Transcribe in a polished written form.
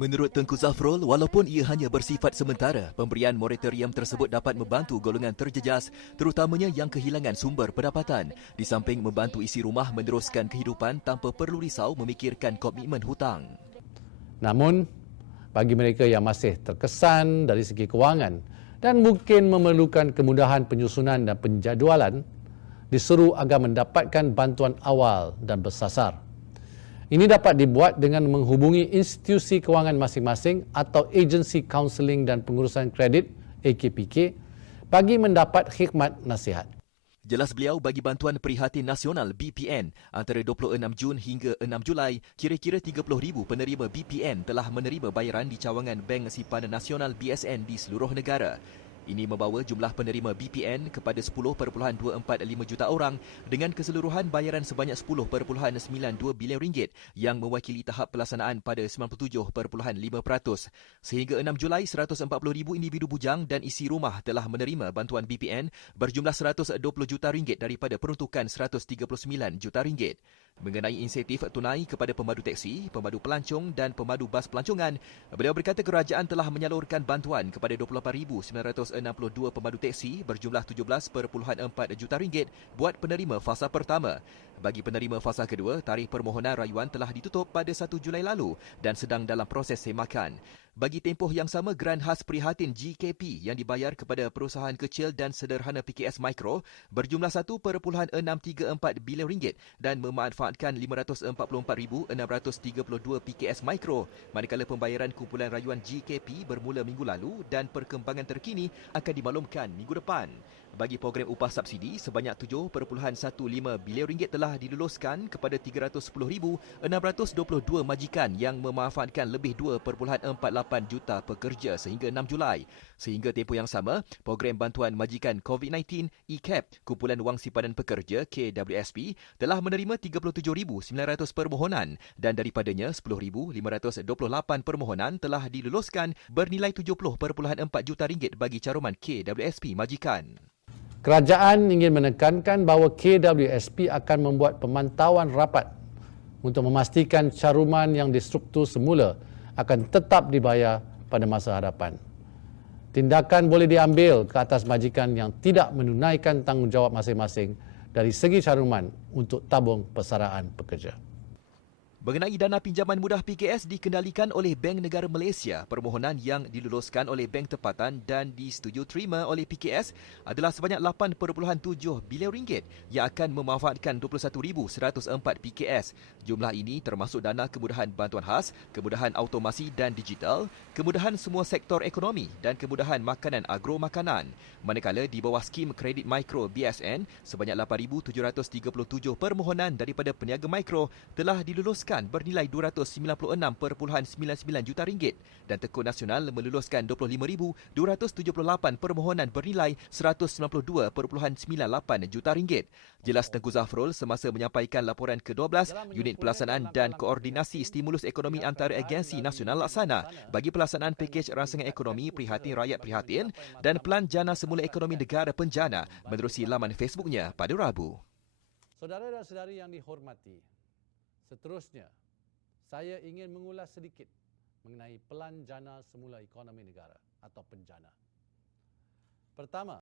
Menurut Tengku Zafrul, walaupun ia hanya bersifat sementara, pemberian moratorium tersebut dapat membantu golongan terjejas, terutamanya yang kehilangan sumber pendapatan, di samping membantu isi rumah meneruskan kehidupan tanpa perlu risau memikirkan komitmen hutang. Namun, bagi mereka yang masih terkesan dari segi kewangan dan mungkin memerlukan kemudahan penyusunan dan penjadualan, diseru agar mendapatkan bantuan awal dan bersasar. Ini dapat dibuat dengan menghubungi institusi kewangan masing-masing atau agensi kaunseling dan pengurusan kredit AKPK bagi mendapat khidmat nasihat. Jelas beliau, bagi bantuan Prihatin Nasional BPN antara 26 Jun hingga 6 Julai, kira-kira 30,000 penerima BPN telah menerima bayaran di cawangan Bank Simpanan Nasional BSN di seluruh negara. Ini membawa jumlah penerima BPN kepada 10.245 juta orang dengan keseluruhan bayaran sebanyak 10.92 bilion ringgit yang mewakili tahap pelaksanaan pada 97.5%. Sehingga 6 Julai, 140,000 individu bujang dan isi rumah telah menerima bantuan BPN berjumlah 120 juta ringgit daripada peruntukan 139 juta ringgit. Mengenai insentif tunai kepada pemadu teksi, pemadu pelancong dan pemadu bas pelancongan, beliau berkata kerajaan telah menyalurkan bantuan kepada 28,962 pemadu teksi berjumlah 17.4 juta ringgit buat penerima fasa pertama. Bagi penerima fasa kedua, tarikh permohonan rayuan telah ditutup pada 1 Julai lalu dan sedang dalam proses semakan. Bagi tempoh yang sama, geran khas Prihatin GKP yang dibayar kepada perusahaan kecil dan sederhana PKS Mikro berjumlah 1.634 bilion ringgit dan memanfaatkan 544,632 PKS Mikro, manakala pembayaran kumpulan rayuan GKP bermula minggu lalu dan perkembangan terkini akan dimaklumkan minggu depan. Bagi program upah subsidi, sebanyak 7.15 bilion ringgit telah diluluskan kepada 310,622 majikan yang memanfaatkan lebih 2.48 juta pekerja sehingga 6 Julai. Sehingga tempoh yang sama, program bantuan majikan COVID-19 ECAP, Kumpulan Wang Simpanan Pekerja KWSP, telah menerima 37,900 permohonan dan daripadanya 10,528 permohonan telah diluluskan bernilai 70.4 juta ringgit bagi caruman KWSP majikan. Kerajaan ingin menekankan bahawa KWSP akan membuat pemantauan rapat untuk memastikan caruman yang distruktur semula akan tetap dibayar pada masa hadapan. Tindakan boleh diambil ke atas majikan yang tidak menunaikan tanggungjawab masing-masing dari segi caruman untuk tabung persaraan pekerja. Mengenai dana pinjaman mudah PKS dikendalikan oleh Bank Negara Malaysia, permohonan yang diluluskan oleh Bank Tempatan dan disetujui terima oleh PKS adalah sebanyak 8.7 bilion ringgit yang akan memanfaatkan 21,104 PKS. Jumlah ini termasuk dana kemudahan bantuan khas, kemudahan automasi dan digital, kemudahan semua sektor ekonomi dan kemudahan makanan agro makanan. Manakala di bawah skim kredit mikro BSN, sebanyak 8,737 permohonan daripada peniaga mikro telah diluluskan bernilai 296.99 juta ringgit dan Tekun Nasional meluluskan 25,278 permohonan bernilai 192.98 juta ringgit. Jelas Tengku Zafrul semasa menyampaikan laporan ke-12 Unit Pelaksanaan dan Koordinasi Stimulus Ekonomi antara Agensi Nasional Laksana bagi pelaksanaan pakej rangsangan ekonomi Prihatin Rakyat Prihatin dan Pelan Jana Semula Ekonomi Negara Penjana menerusi laman Facebooknya pada Rabu. Saudara dan saudari yang dihormati, seterusnya, saya ingin mengulas sedikit mengenai Pelan Jana Semula Ekonomi Negara atau Penjana. Pertama,